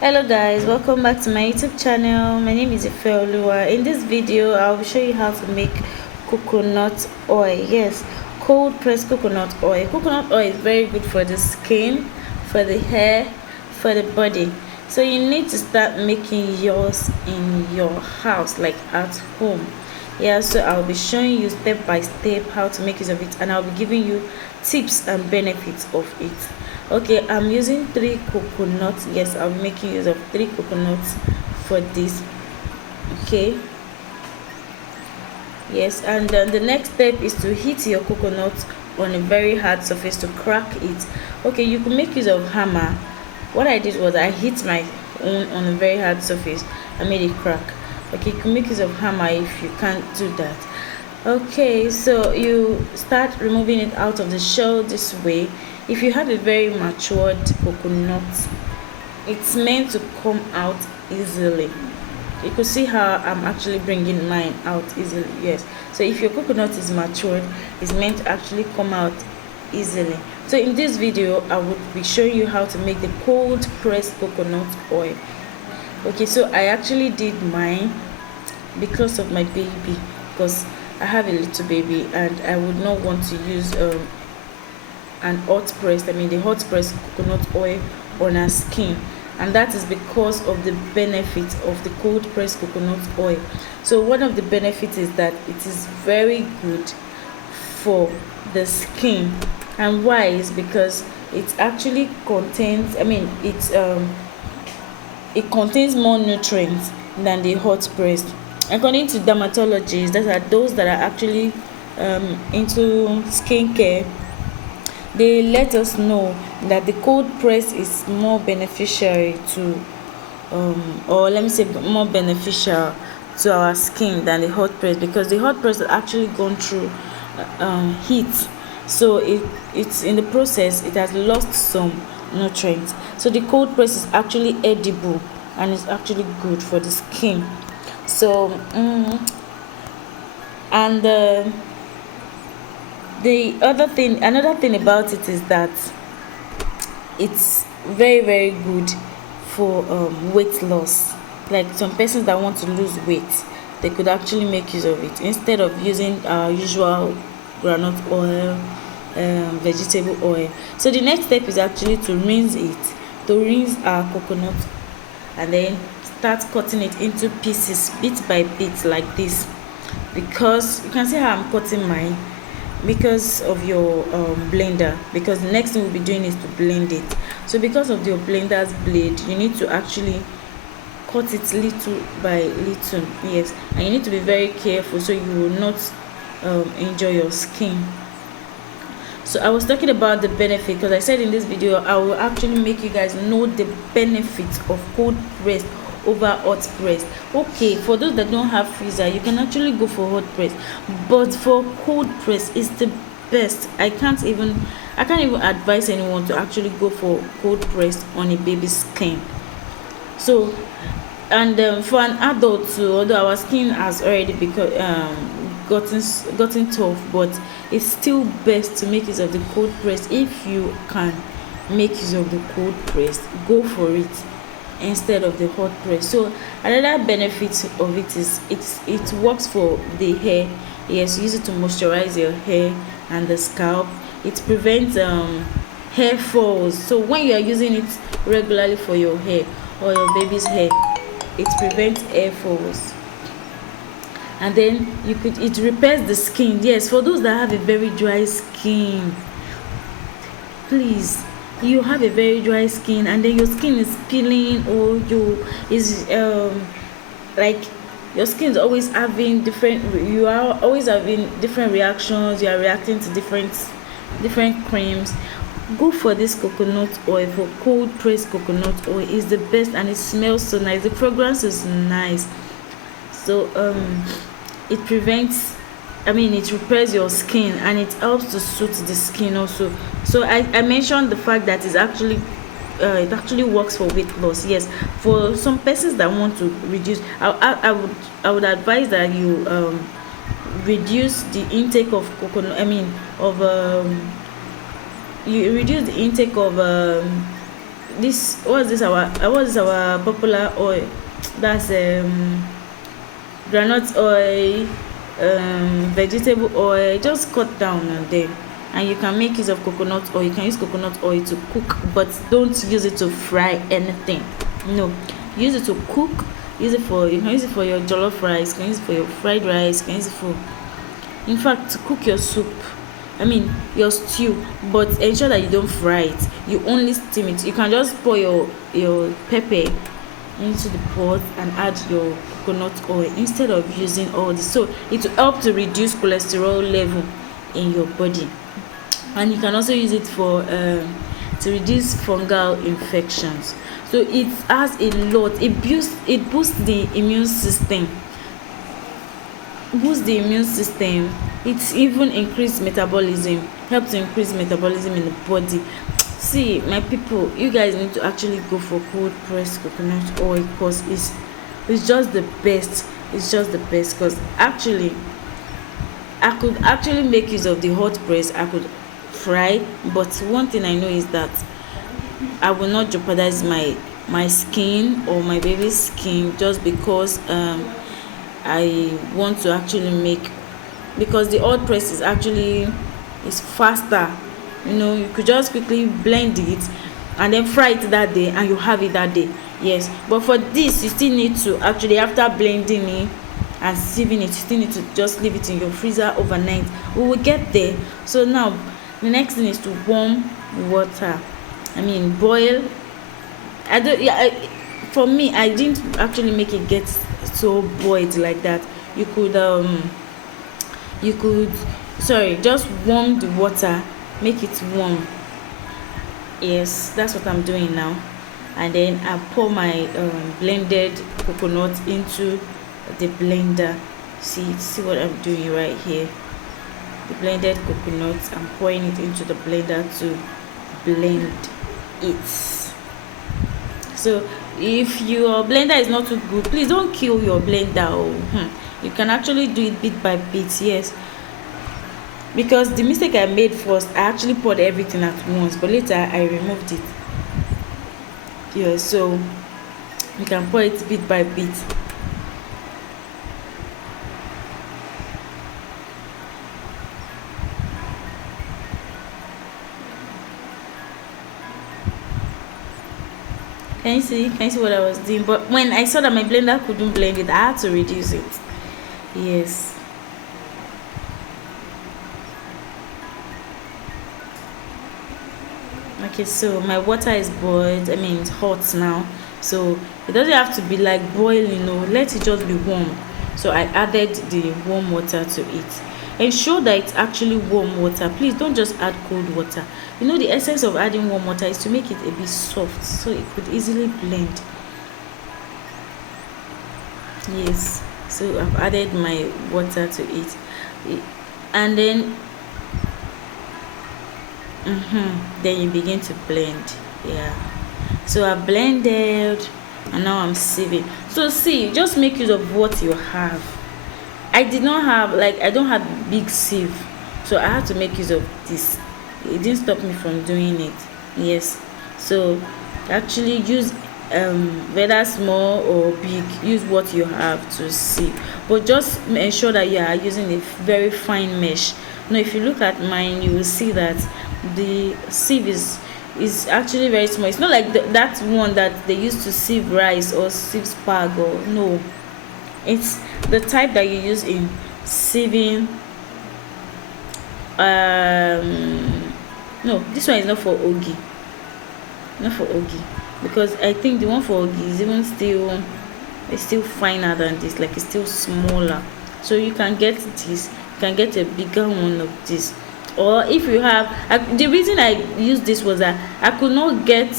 Hello guys, welcome back to my YouTube channel. My name is Ifemi. In this video, I'll show you how to make coconut oil. Yes, cold pressed coconut oil. Coconut oil is very good for the skin, for the hair, for the body. So you need to start making yours in your house, like at home. Yeah, so I'll be showing you step by step how to make use of it, and I'll be giving you tips and benefits of it. Okay, I'm using 3 coconuts. Yes, I'll be making use of 3 coconuts for this. Okay, yes, and then the next step is to heat your coconut on a very hard surface to crack it. Okay, you can make use of hammer. What I did was I hit my own on a very hard surface. I made it crack. Okay, you can make use of hammer if you can't do that. Okay, so you start removing it out of the shell this way. If you have a very matured coconut, it's meant to come out easily. You can see how I'm actually bringing mine out easily. Yes, so if your coconut is matured, it's meant to actually come out easily. So in this video, I would be showing you how to make the cold pressed coconut oil. Okay, so I actually did mine because of my baby, because I have a little baby and I would not want to use an the hot pressed coconut oil on her skin, and that is because of the benefits of the cold pressed coconut oil. So one of the benefits is that it is very good for the skin. And why? Is because it actually contains, it contains more nutrients than the hot pressed. According to dermatologists, that are those that are actually into skincare, they let us know that the cold press is more beneficial to or let me say more beneficial to our skin than the hot press, because the hot press has actually gone through heat, so it's in the process it has lost some nutrients. So the cold press is actually edible and it's actually good for the skin. So and another thing about it is that it's very good for weight loss. Like some persons that want to lose weight, they could actually make use of it instead of using our usual groundnut oil, vegetable oil. So the next step is actually to rinse our coconut, and then start cutting it into pieces bit by bit like this, because you can see how I'm cutting mine because of your blender, because the next thing we'll be doing is to blend it. So because of your blender's blade, you need to actually cut it little by little. Yes, and you need to be very careful so you will not injure your skin. So I was talking about the benefit, because I said in this video I will actually make you guys know the benefits of cold press over hot press. Okay, for those that don't have freezer, you can actually go for hot press, but for cold press it's the best. I can't even advise anyone to actually go for cold press on a baby's skin. So and for an adult too, although our skin has already become gotten tough, but it's still best to make use of the cold press. If you can make use of the cold press, go for it instead of the hot press. So another benefit of it is it works for the hair. Yes, use it to moisturize your hair and the scalp. It prevents hair falls. So when you are using it regularly for your hair or your baby's hair, it prevents hair falls. And then it repairs the skin. Yes, for those that have a very dry skin, please, you have a very dry skin and then your skin is peeling, or you is like your skin is always having you are always having different reactions, you are reacting to different creams, go for this coconut oil. For cold pressed coconut oil is the best, and it smells so nice, the fragrance is nice. So it prevents, it repairs your skin, and it helps to soothe the skin also. So I mentioned the fact that it actually works for weight loss. Yes, for some persons that want to reduce, I would advise that you reduce the intake of coconut, you reduce the intake of this, what's this our popular oil, that's groundnut oil, vegetable oil. Just cut down on them. And you can make use of coconut oil. You can use coconut oil to cook, but don't use it to fry anything. No, use it to cook. You can use it for your jollof rice, you can use it for your fried rice, you can use it for, in fact, to cook your soup, I mean your stew. But ensure that you don't fry it, you only steam it. You can just pour your pepper into the pot and add your coconut oil instead of using all this. So it will help to reduce cholesterol level in your body. And you can also use it for to reduce fungal infections. So it has a lot. It boosts the immune system. It's even increase metabolism, help to increase metabolism in the body. See, my people, you guys need to actually go for cold pressed coconut oil, because it's just the best. Because actually I could actually make use of the hot press. I could fry, but one thing I know is that I will not jeopardize my skin or my baby's skin, just because I want to actually make, because the hot press is faster. You could just quickly blend it and then fry it that day, and you have it that day. Yes, but for this, you still need to actually, after blending it and sieving it, you still need to just leave it in your freezer overnight. We will get there. So now the next thing is to warm water. I mean, boil. I don't yeah I, For me, I didn't actually make it get so boiled like that. You could sorry, just warm the water, make it warm. Yes, that's what I'm doing now. And then I pour my blended coconut into the blender. See what I'm doing right here. The blended coconut, I'm pouring it into the blender to blend it. So if your blender is not too good, please don't kill your blender. You can actually do it bit by bit. Yes, because the mistake I made first, I actually poured everything at once, but later I removed it. Yeah, so you can pour it bit by bit. Can you see what I was doing? But when I saw that my blender couldn't blend it, I had to reduce it. Yes. Okay, so my water is boiled. I mean, it's hot now. So it doesn't have to be like boiling, no. Let it just be warm. So I added the warm water to it. Ensure that it's actually warm water. Please don't just add cold water. The essence of adding warm water is to make it a bit soft, so it could easily blend. Yes. So I've added my water to it. And then you begin to blend. Yeah, so I blended, and now I'm sieving. So see, just make use of what you have. I don't have big sieve, so I had to make use of this. It didn't stop me from doing it. Yes, so actually use whether small or big, use what you have to sieve, but just ensure that you are using a very fine mesh. Now if you look at mine, you will see that the sieve is actually very small. It's not like that one that they used to sieve rice or sieve spag, or no. It's the type that you use in sieving. No, this one is not for ogi. Not for ogi, because I think the one for ogi is even still, it's still finer than this. Like, it's still smaller. So you can get this. You can get a bigger one of this. Or if you have, the reason I used this was that I could not get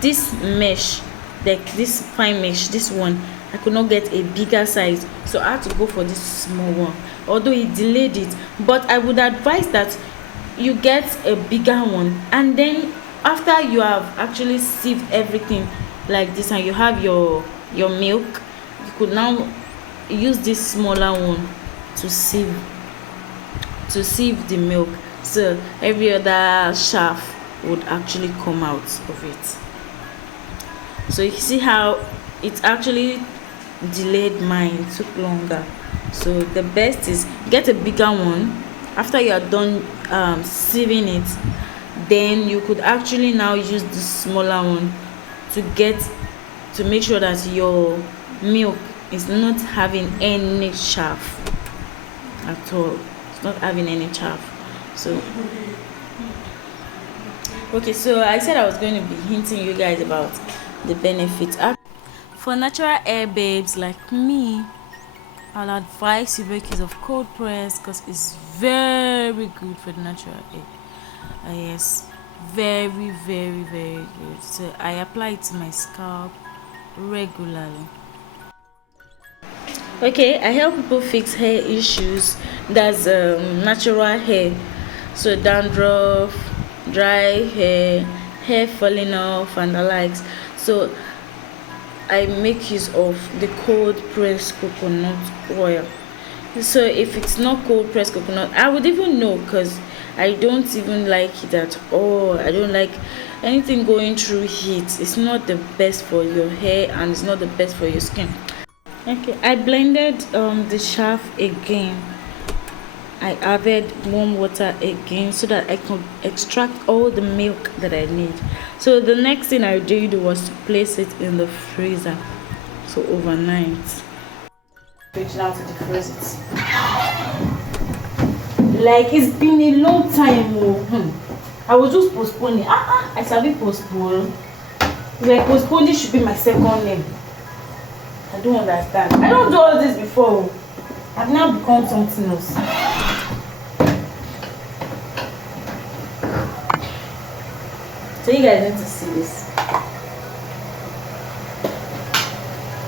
this mesh, like this fine mesh, this one. I could not get a bigger size, so I had to go for this small one, although it delayed it. But I would advise that you get a bigger one, and then after you have actually sieved everything like this, and you have your milk, you could now use this smaller one to sieve the milk, so every other chaff would actually come out of it. So you see how it actually delayed mine, it took longer. So the best is get a bigger one. After you are done sieving it, then you could actually now use the smaller one to get to make sure that your milk is not having any chaff at all. It's not having any chaff. So okay, so I said I was going to be hinting you guys about the benefits. For natural hair babes like me, I'll advise you make use of cold press because it's very good for the natural hair. Yes, very good. So I apply it to my scalp regularly. Okay, I help people fix hair issues. That's natural hair, so dandruff, dry hair, hair falling off, and the likes. So I make use of the cold pressed coconut oil. So if it's not cold pressed coconut, I would even know because I don't even like it at all. I don't like anything going through heat. It's not the best for your hair and it's not the best for your skin. Okay, I blended the chaff again. I added warm water again so that I could extract all the milk that I need. So the next thing I did was to place it in the freezer, so overnight. Switch now to defrost it. Like it's been a long time. I was just postponing. I started postpone. Like postponing should be my second name. I don't understand. I don't do all this before. I've now become something else. So you guys need to see this.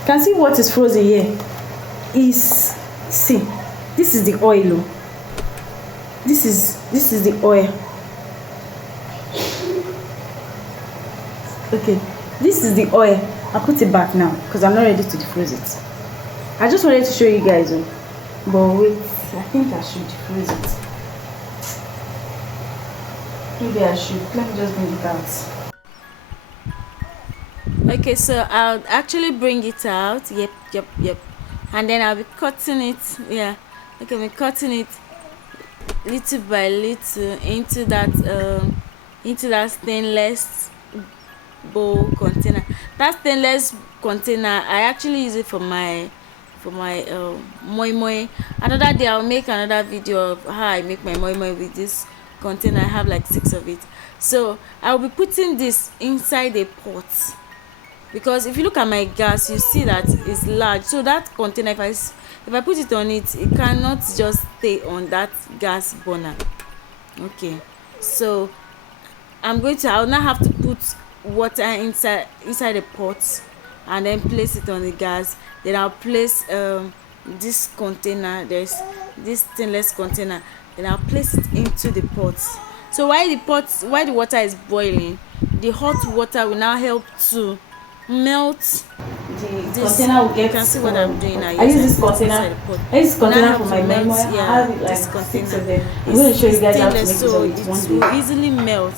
Can see what is frozen here? See, this is the oil. This is the oil. Okay, this is the oil. I'll put it back now because I'm not ready to defrost it. I just wanted to show you guys, but wait, I think I should defrost it. Maybe I should. Let me just bring it out. Okay, so I'll actually bring it out. Yep. And then I'll be cutting it. Yeah, okay, I'm cutting it little by little into that stainless bowl container. That stainless container, I actually use it for my moi moi. Another day I'll make another video of how I make my moi moi with this container. I have like 6 of it. So I'll be putting this inside a pot because if you look at my gas, you see that it's large. So that container, if I put it on it, it cannot just stay on that gas burner. Okay, so I'll now have to put water inside the pot and then place it on the gas. Then I'll place this container. There's this stainless container. Then I'll place it into the pot. So while the water is boiling, the hot water will now help to melt this container. Will get, you can see what I'm doing now. I use this container. I use this container for my memory. Yeah, I have it like this container. I'm going to show you guys how to make so it will easily melt.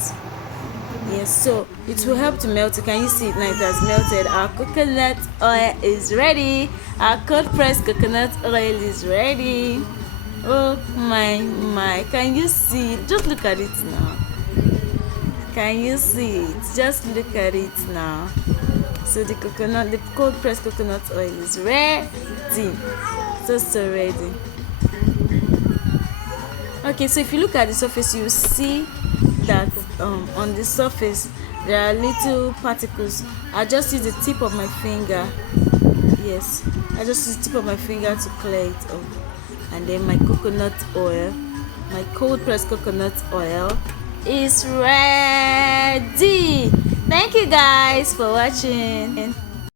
Yes, so it will help to melt. Can you see it now? It has melted. Our coconut oil is ready. Our cold pressed coconut oil is ready. Oh my, can you see it? Just look at it now. Can you see it? Just look at it now. So the cold pressed coconut oil is ready. So ready. Okay, so if you look at the surface, you see that on the surface there are little particles. I just use the tip of my finger. Yes, I just use the tip of my finger to clear it up. And then my coconut oil, my cold pressed coconut oil is ready. Thank you guys for watching.